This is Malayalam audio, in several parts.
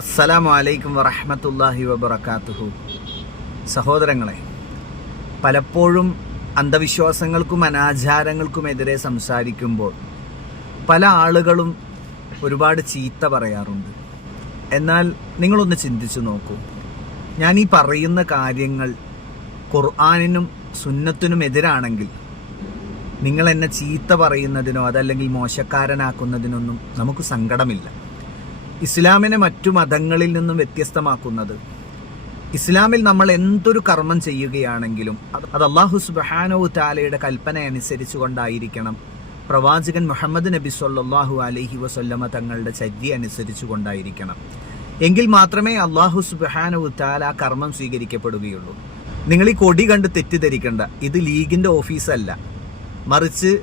അസ്സലാമു അലൈക്കും വറഹ്മത്തുള്ളാഹി വബറകാതുഹു. സഹോദരങ്ങളെ, പലപ്പോഴും അന്ധവിശ്വാസങ്ങൾക്കും അനാചാരങ്ങൾക്കുമെതിരെ സംസാരിക്കുമ്പോൾ പല ആളുകളും ഒരുപാട് ചീത്ത പറയാറുണ്ട്. എന്നാൽ നിങ്ങളൊന്ന് ചിന്തിച്ചു നോക്കൂ, ഞാൻ ഈ പറയുന്ന കാര്യങ്ങൾ ഖുർആനിനും സുന്നത്തിനും എതിരാണെങ്കിൽ നിങ്ങൾ എന്നെ ചീത്ത പറയുന്നതിനോ അതല്ലെങ്കിൽ മോശക്കാരനാക്കുന്നതിനൊന്നും നമുക്ക് സങ്കടമില്ല. ഇസ്ലാമിനെ മറ്റു മതങ്ങളിൽ നിന്നും വ്യത്യസ്തമാക്കുന്നത്, ഇസ്ലാമിൽ നമ്മൾ എന്തൊരു കർമ്മം ചെയ്യുകയാണെങ്കിലും അത് അല്ലാഹു സുബ്ഹാനഹു തആലയുടെ കൽപ്പന അനുസരിച്ചു കൊണ്ടായിരിക്കണം, പ്രവാചകൻ മുഹമ്മദ് നബി സ്വല്ലല്ലാഹു അലൈഹി വസല്ലമ തങ്ങളുടെ ചര്യ അനുസരിച്ചു കൊണ്ടായിരിക്കണം. എങ്കിൽ മാത്രമേ അല്ലാഹു സുബ്ഹാനഹു തആല ആ കർമ്മം സ്വീകരിക്കപ്പെടുകയുള്ളൂ. നിങ്ങൾ ഈ കൊടി കണ്ട് തെറ്റിദ്ധരിക്കേണ്ട, ഇത് ലീഗിൻ്റെ ഓഫീസല്ല, മറിച്ച്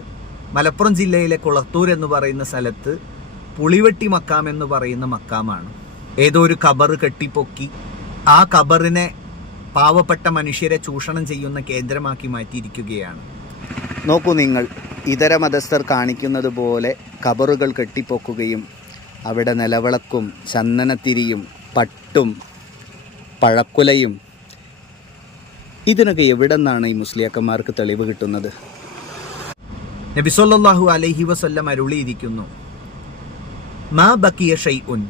മലപ്പുറം ജില്ലയിലെ കുളത്തൂർ എന്ന് പറയുന്ന സ്ഥലത്ത് പുളിവെട്ടി മക്കാം എന്ന് പറയുന്ന മക്കാമാണ്. ഏതോ ഒരു ഖബർ കെട്ടിപ്പൊക്കി ആ ഖബറിനെ പാവപ്പെട്ട മനുഷ്യരെ ചൂഷണം ചെയ്യുന്ന കേന്ദ്രമാക്കി മാറ്റിയിരിക്കുകയാണ്. നോക്കൂ നിങ്ങൾ, ഇതര മതസ്ഥർ കാണിക്കുന്നത് പോലെ ഖബറുകൾ കെട്ടിപ്പൊക്കുകയും അവിടെ നിലവിളക്കും ചന്ദനത്തിരിയും പട്ടും പഴക്കുലയും, ഇതിനൊക്കെ എവിടെ നിന്നാണ് ഈ മുസ്ലിയാക്കന്മാർക്ക് തെളിവ് കിട്ടുന്നത്? നബി സല്ലല്ലാഹു അലൈഹി വസല്ലം അരുളിയിരിക്കുന്നു, മാ ബക്കിയ ഷൈഉൻ,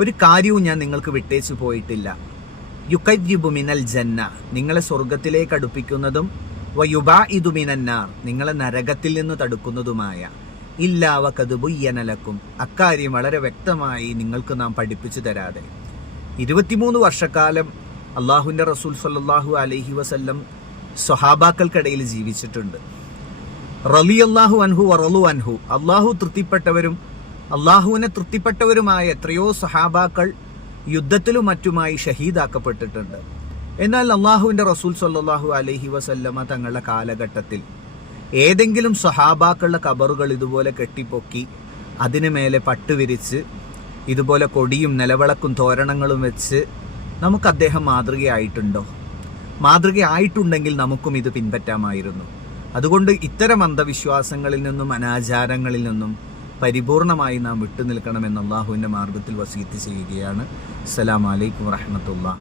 ഒരു കാര്യവും ഞാൻ നിങ്ങൾക്ക് വിട്ടേച്ചു പോയിട്ടില്ല, യുഖരിബു മിനൽ ജന്ന, നിങ്ങളെ സ്വർഗത്തിലേക്ക് അടുപ്പിക്കുന്നതും വയുബാഇദു മിനന്നാർ, നിങ്ങളെ നരകത്തിൽ നിന്ന് തടുക്കുന്നതുമായ, ഇല്ലാ വഖദ് ബുയ്യന ലക്കും, അക്കാര്യം വളരെ വ്യക്തമായി നിങ്ങൾക്ക് നാം പഠിപ്പിച്ചു തരാതെ. 23 വർഷക്കാലം അള്ളാഹുവിൻ്റെ റസൂൽ സല്ലല്ലാഹു അലൈഹി വസല്ലം സ്വഹാബാക്കൾക്കിടയിൽ ജീവിച്ചിട്ടുണ്ട്. റളിയല്ലാഹു അൻഹു വറളു അൻഹു, അള്ളാഹു തൃപ്തിപ്പെട്ടവരും അള്ളാഹുവിനെ തൃപ്തിപ്പെട്ടവരുമായ എത്രയോ സഹാബാക്കൾ യുദ്ധത്തിലും മറ്റുമായി ഷഹീദാക്കപ്പെട്ടിട്ടുണ്ട്. എന്നാൽ അള്ളാഹുവിൻ്റെ റസൂൽ സല്ലല്ലാഹു അലൈഹി വസല്ലമ തങ്ങളുടെ കാലഘട്ടത്തിൽ ഏതെങ്കിലും സഹാബാക്കളുടെ ഖബറുകൾ ഇതുപോലെ കെട്ടിപ്പൊക്കി അതിനു മേലെ പട്ടുവിരിച്ച് ഇതുപോലെ കൊടിയും നിലവിളക്കും തോരണങ്ങളും വെച്ച് നമുക്ക് അദ്ദേഹം മാതൃകയായിട്ടുണ്ടോ? മാതൃകയായിട്ടുണ്ടെങ്കിൽ നമുക്കും ഇത് പിൻപറ്റാമായിരുന്നു. അതുകൊണ്ട് ഇത്തരം അന്ധവിശ്വാസങ്ങളിൽ നിന്നും അനാചാരങ്ങളിൽ നിന്നും പരിപൂർണമായി നാം വിട്ടുനിൽക്കണമെന്ന് അള്ളാഹുവിൻ്റെ മാർഗത്തിൽ വസീയത്ത് ചെയ്യുകയാണ്. അസ്സലാമു അലൈക്കും വറഹ്മത്തുള്ളാഹി.